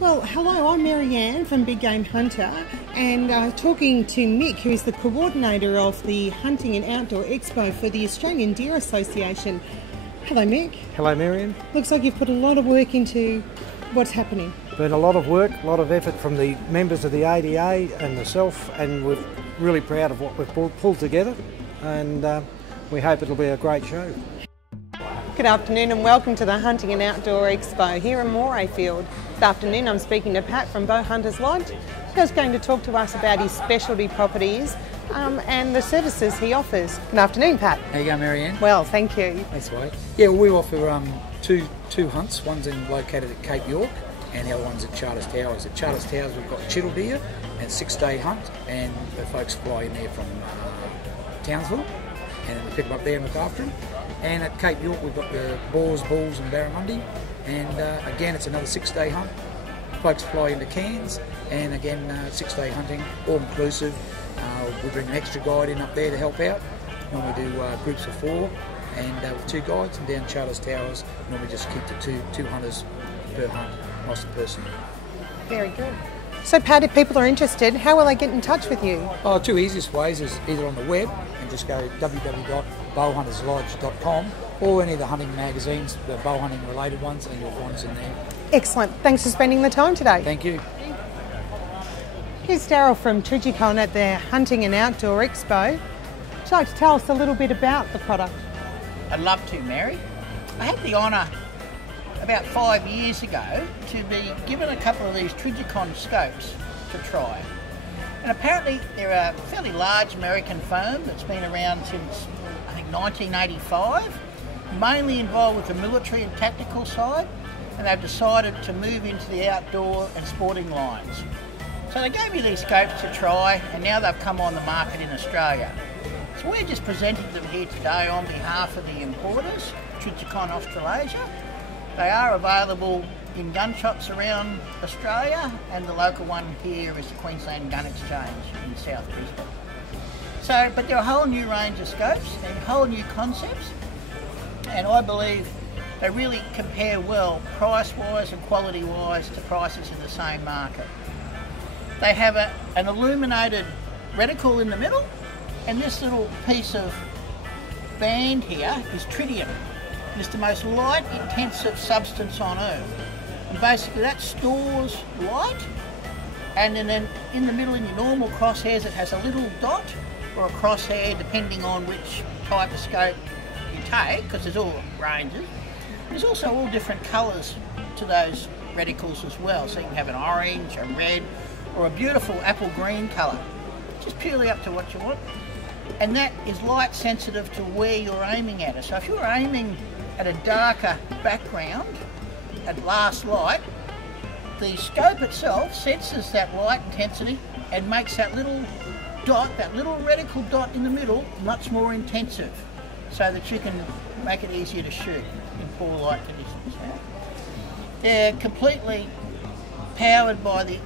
Well, hello, I'm Marianne from Big Game Hunter, and talking to Mick, who is the coordinator of the Hunting and Outdoor Expo for the Australian Deer Association. Hello, Mick. Hello, Marianne. Looks like you've put a lot of work into what's happening. Been a lot of work, a lot of effort from the members of the ADA and myself, and we're really proud of what we've pulled together, and we hope it'll be a great show. Good afternoon and welcome to the Hunting and Outdoor Expo here in Morayfield. This afternoon I'm speaking to Pat from Bow Hunters Lodge, who's going to talk to us about his specialty properties and the services he offers. Good afternoon, Pat. How you going, Marianne? Well, thank you. Thanks, Wade. Yeah, well, we offer two hunts. One's located at Cape York and the other one's at Charters Towers. At Charters Towers we've got Chittle Deer and 6-day hunt, and the folks fly in there from Townsville and we pick them up there and look after them. And at Cape York we've got the boars, bulls and barramundi, and again it's another 6-day hunt. Folks fly into Cairns, and again 6-day hunting, all inclusive. We bring an extra guide in up there to help out. Normally do groups of 4 and with 2 guides, and down Charters Towers normally just keep the two hunters per hunt, nice and personal. Very good. So Pat, if people are interested, how will they get in touch with you? Oh, 2 easiest ways is either on the web and just go www.bowhunterslodge.com, or any of the hunting magazines, the bow hunting related ones, and you'll find us in there. Excellent. Thanks for spending the time today. Thank you. Here's Daryl from Trigicon at the Hunting and Outdoor Expo. Would you like to tell us a little bit about the product? I'd love to, Mary. I had the honour about 5 years ago to be given a couple of these Trigicon scopes to try. And apparently they're a fairly large American firm that's been around since, I think, 1985, mainly involved with the military and tactical side, and they've decided to move into the outdoor and sporting lines. So they gave me these scopes to try, and now they've come on the market in Australia. So we're just presenting them here today on behalf of the importers, Trigicon Australasia. They are available in gun shops around Australia, and the local one here is the Queensland Gun Exchange in South Brisbane. So, but they're a whole new range of scopes and whole new concepts, and I believe they really compare well price-wise and quality-wise to prices in the same market. They have an illuminated reticle in the middle, and this little piece of band here is tritium. It's the most light intensive substance on earth, and basically that stores light, and then in the middle in your normal crosshairs it has a little dot or a crosshair depending on which type of scope you take, because there's all ranges. There's also all different colours to those reticles as well, so you can have an orange, a red, or a beautiful apple green colour, just purely up to what you want. And that is light sensitive to where you're aiming at it. So if you're aiming at a darker background at last light, the scope itself senses that light intensity and makes that little dot, that little reticle dot in the middle, much more intensive, so that you can make it easier to shoot in poor light conditions. They're completely powered by the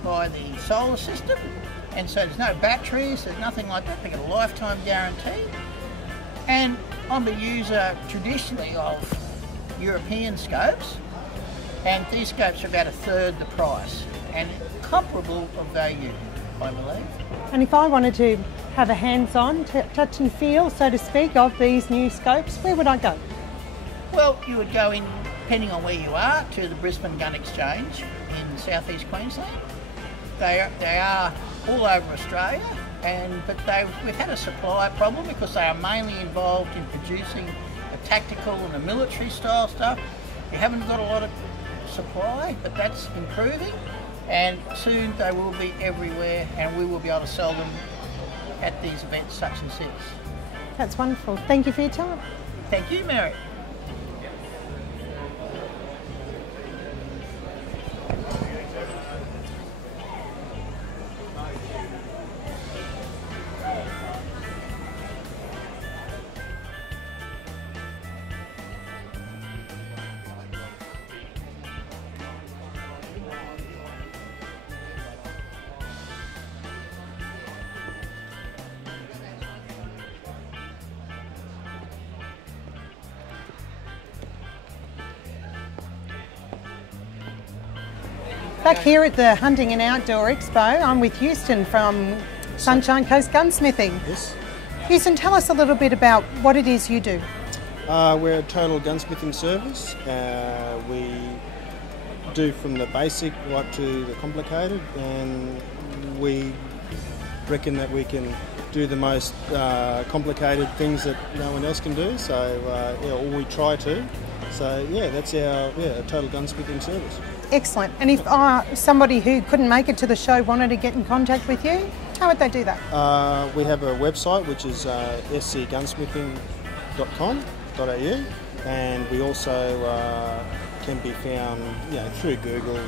solar system, and so there's no batteries, there's nothing like that. They get a lifetime guarantee, and I'm a user traditionally of European scopes, and these scopes are about 1/3 the price and comparable of value, I believe. And if I wanted to have a hands-on touch and feel, so to speak, of these new scopes, where would I go? Well, you would go in, depending on where you are, to the Brisbane Gun Exchange in southeast Queensland. They are all over Australia, but we've had a supply problem because they are mainly involved in producing the tactical and the military style stuff. We haven't got a lot of supply, but that's improving, and soon they will be everywhere, and we will be able to sell them at these events such and such. That's wonderful. Thank you for your time. Thank you, Mary. Back here at the Hunting and Outdoor Expo, I'm with Houston from Sunshine Coast Gunsmithing. Yes. Houston, tell us a little bit about what it is you do. We're a total gunsmithing service. We do from the basic right to the complicated, and we reckon that we can do the most complicated things that no one else can do. So, or we try to. So, that's our total gunsmithing service. Excellent. And if somebody who couldn't make it to the show wanted to get in contact with you, how would they do that? We have a website which is scgunsmithing.com.au, and we also can be found through Google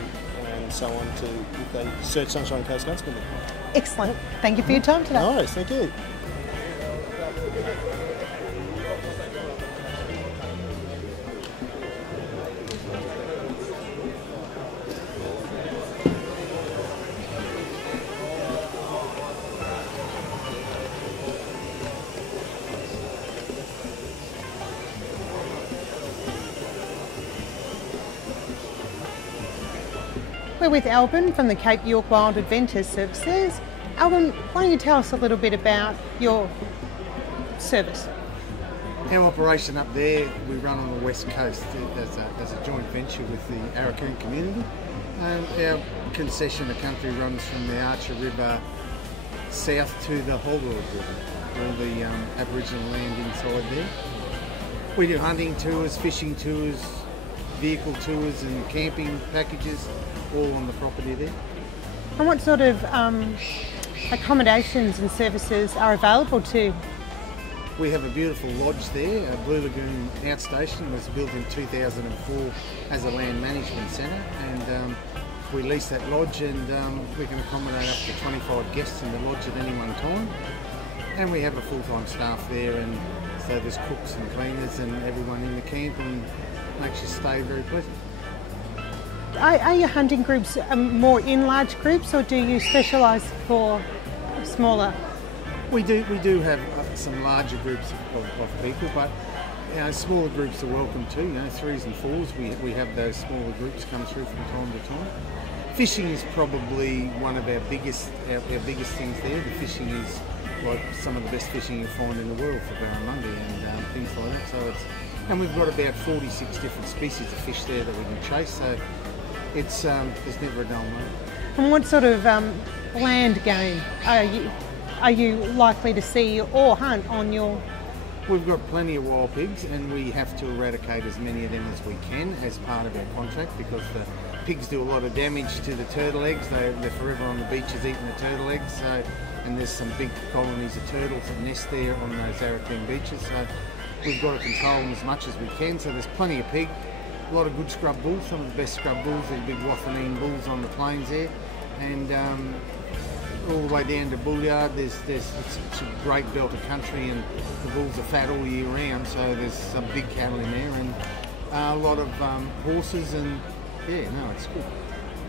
and so on if they search Sunshine Coast Gunsmithing. Excellent. Thank you for your time today. Nice, thank you. We're with Alban from the Cape York Wild Adventures Services. Alban, why don't you tell us a little bit about your service? Our operation up there, we run on the west coast as a joint venture with the Arakan community. Our concession of country runs from the Archer River south to the Holbrook River, all the Aboriginal land inside there. We do hunting tours, fishing tours, vehicle tours and camping packages, all on the property there. And what sort of accommodations and services are available to? We have a beautiful lodge there. Our Blue Lagoon Outstation was built in 2004 as a land management centre, and we lease that lodge, and we can accommodate up to 25 guests in the lodge at any one time. And we have a full-time staff there, and so there's cooks and cleaners and everyone in the camp, and makes your stay very pleasant. Are your hunting groups more in large groups, or do you specialise for smaller? We do have some larger groups of people, but smaller groups are welcome too. 3s and 4s. We have those smaller groups come through from time to time. Fishing is probably one of our biggest things there. The fishing is like some of the best fishing you'll find in the world for barramundi and things like that. And we've got about 46 different species of fish there that we can chase. So it's never a dull moment. And what sort of land game are you likely to see or hunt on your? We've got plenty of wild pigs, and we have to eradicate as many of them as we can as part of our contract, because the pigs do a lot of damage to the turtle eggs. They're forever on the beaches eating the turtle eggs. So, and there's some big colonies of turtles that nest there on those Arakan beaches. So we've got to control them as much as we can. So there's plenty of pig, a lot of good scrub bulls, some of the best scrub bulls, the big Wathanine bulls on the plains there, and all the way down to Bullyard. It's a great belt of country, and the bulls are fat all year round. So there's some big cattle in there, and a lot of horses, and it's good.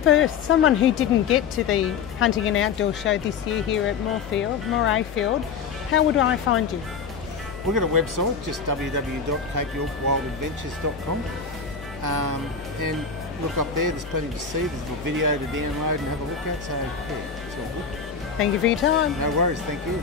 For someone who didn't get to the Hunting and Outdoor Show this year here at Morayfield, how would I find you? We've got a website, just www.capeyorkwildadventures.com, and look up there. There's plenty to see. There's a video to download and have a look at. So it's all good. Thank you for your time. No worries. Thank you.